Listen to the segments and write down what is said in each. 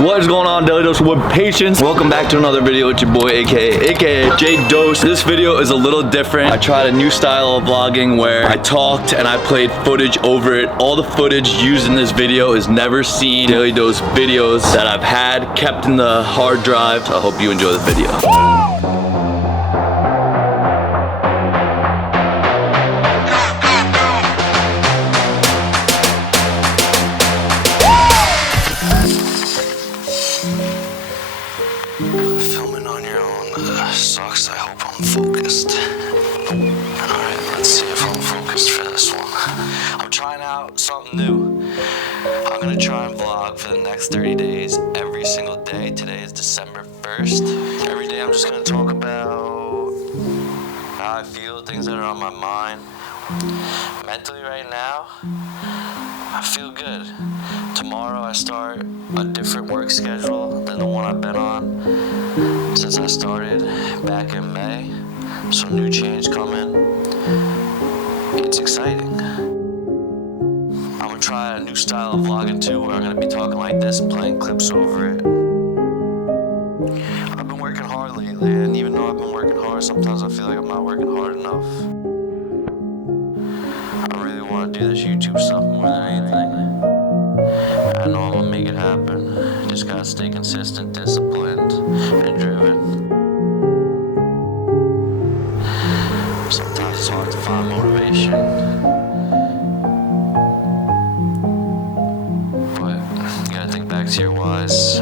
What is going on, Daily Dose with Patience? Welcome back to another video with your boy, aka J Dose. This video is a little different. I tried a new style of vlogging where I talked and I played footage over it. All the footage used in this video is never seen Daily Dose videos that I've had kept in the hard drive. So I hope you enjoy the video. Filming on your own sucks. I hope I'm focused. Alright, let's see if I'm focused for this one. I'm trying out something new. I'm gonna try and vlog for the next 30 days every single day. Today is December 1st. Every day I'm just gonna talk about how I feel, things that are on my mind. Mentally right now, I feel good. Tomorrow I start a different work schedule than the one I've been on since I started back in May. So new change coming. It's exciting. I'm gonna try a new style of vlogging too, where I'm gonna be talking like this and playing clips over it. I've been working hard lately, and even though I've been working hard, sometimes I feel like I'm not working hard enough. I really want to do this YouTube stuff more than anything. I know I'm gonna make it happen. Just gotta stay consistent, disciplined, and driven. Sometimes it's hard to find motivation, but you gotta think back to your whys.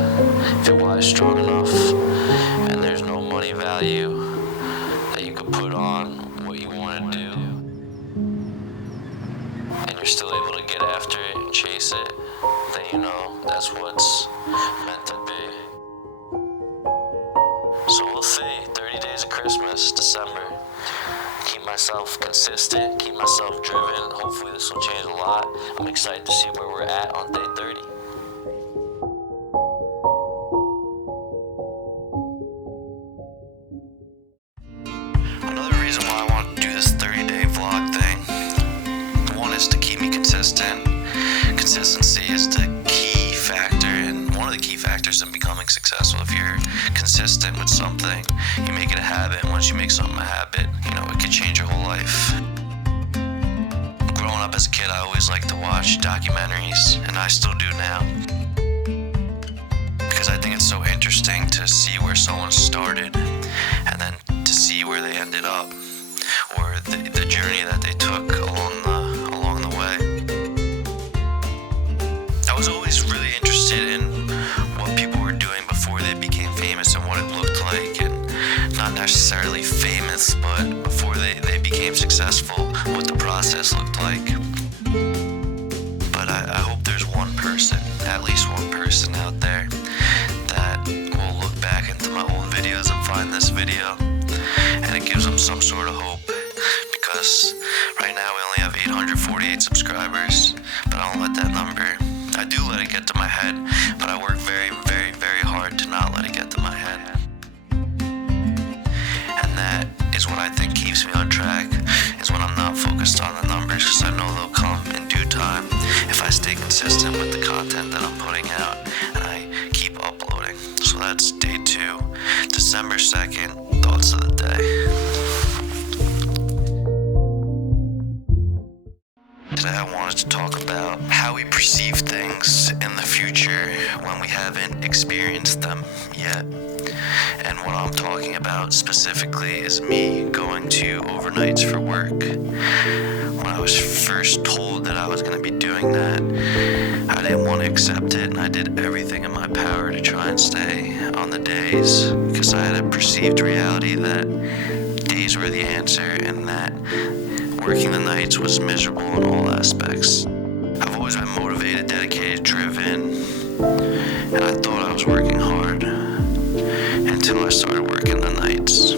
If your why is strong enough and there's no money value that you could put on what you want to do, and you're still able to get after it and chase it, then you know that's what's meant to be. So we'll see. 30 days of Christmas, December. Keep myself consistent, keep myself driven. Hopefully this will change a lot. I'm excited to see where we're at on day 30. Another reason why I want to do this 30-day vlog thing, one is to keep me consistent. Consistency is the key factor, and one of the key factors in becoming successful. If you're consistent with something, you make it a habit, and once you make something a habit, you know, it could change your whole life. Growing up as a kid, I always liked to watch documentaries, and I still do now, because I think it's so interesting to see where someone started and then to see where they ended up, or the journey that they took along the way. I was always really interested in what people were doing before they became famous and what it looked like, and not necessarily famous, but before they became successful, what the process looked like. But I hope there's one person, at least one person out there, that will look back into my old videos and find this video, and it gives them some sort of hope, because right now we only have 848 subscribers, but I don't let that number, I do let it get to my head, but I work very, very, very hard to not let it get to my head. And that is what I think keeps me on track, is when I'm not focused on the numbers, because I know they'll come in due time if I stay consistent with the content that I'm putting out and I keep uploading. So that's day 2, December 2nd, thoughts of the day. Today I wanted to talk about how we perceive things in the future when we haven't experienced them yet. And what I'm talking about specifically is me going to overnights for work. When I was first told that I was going to be doing that, I didn't want to accept it, and I did everything in my power to try and stay on the days, because I had a perceived reality that days were the answer, and that working the nights was miserable in all aspects. I've always been motivated, dedicated, driven, and I thought I was working hard until I started working the nights.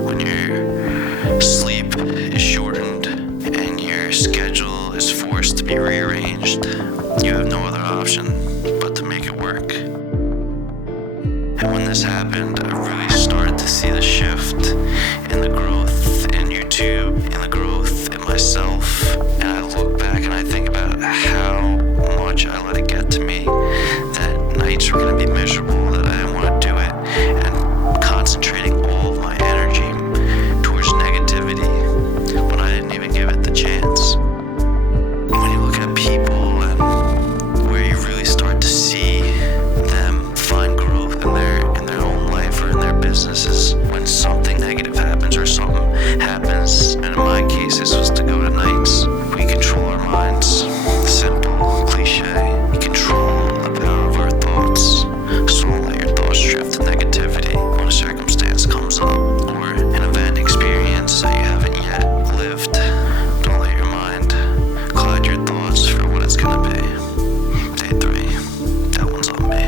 When your sleep is shortened and your schedule is forced to be rearranged, you have no other option but to make it work. And when this happened, I really started to see the shift in the growth in YouTube, in the growth in myself, and I look back and I think about how much I let it get to me that nights were gonna be miserable, that I didn't want to do it, and concentrating all of my energy towards negativity when I didn't even give it the chance. When you look at people and where you really start to see them find growth in their own life or in their businesses, when something negative happens or something happens, and in my case this was to go to nights. We control our minds. Simple, cliche. You control the power of our thoughts. So don't let your thoughts drift to negativity when a circumstance comes up, or an event experience that you haven't yet lived. Don't let your mind cloud your thoughts for what it's gonna be. Day 3, that one's on me.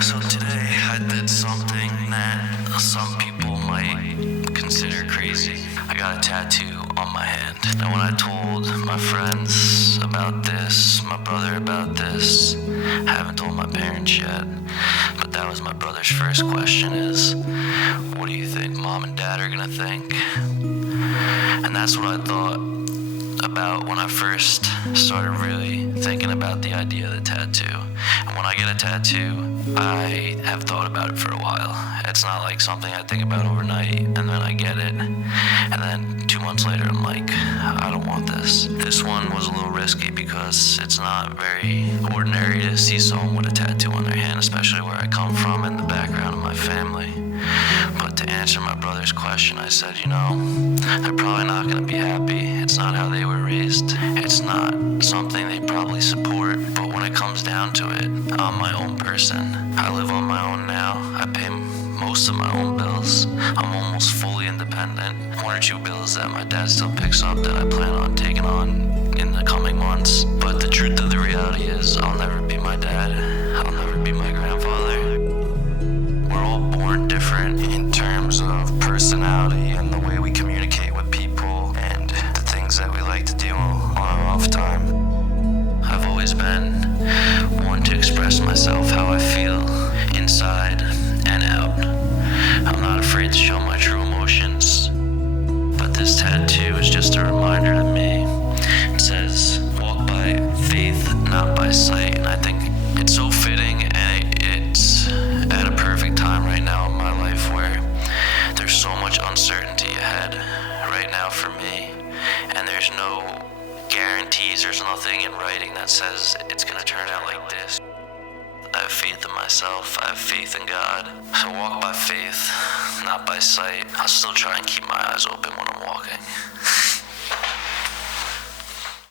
So today I did something that some people might consider crazy. I got a tattoo on my hand. And when I told my friends about this, my brother about this, I haven't told my parents yet, but that was my brother's first question is, what do you think mom and dad are gonna think? And that's what I thought about when I first started really thinking about the idea of the tattoo. And when I get a tattoo, I have thought about it for a while. It's not like something I think about overnight and then I get it. And then 2 months later, I'm like, I don't want this. This one was a little risky because it's not very ordinary to see someone with a tattoo on their hand, especially where I come from and the background of my family. But to answer my brother's question, I said, they're probably not going to be happy. It's not how they were raised. It's not something they probably support. But when it comes down to it, I'm my own person. I live on my own now. I pay most of my own bills. I'm almost fully independent. 1 or 2 bills that my dad still picks up that I plan on taking on in the coming months. But the truth of the reality is I'll never be my dad. I'll never be my grandfather. We're all born different in terms of personality and the way we communicate with people and the things that we like to do on our off time. I've always been one to express myself how I feel inside and out. I'm not afraid to show my true emotions, but this tattoo is just a reminder to me. It says, walk by faith, not by sight, and I think it's so fitting, and it's at a perfect time right now in my life where there's so much uncertainty ahead right now for me, and there's no guarantees, there's nothing in writing that says it's gonna turn out like this. I have faith in myself, I have faith in God. So walk by faith, not by sight. I'll still try and keep my eyes open when I'm walking.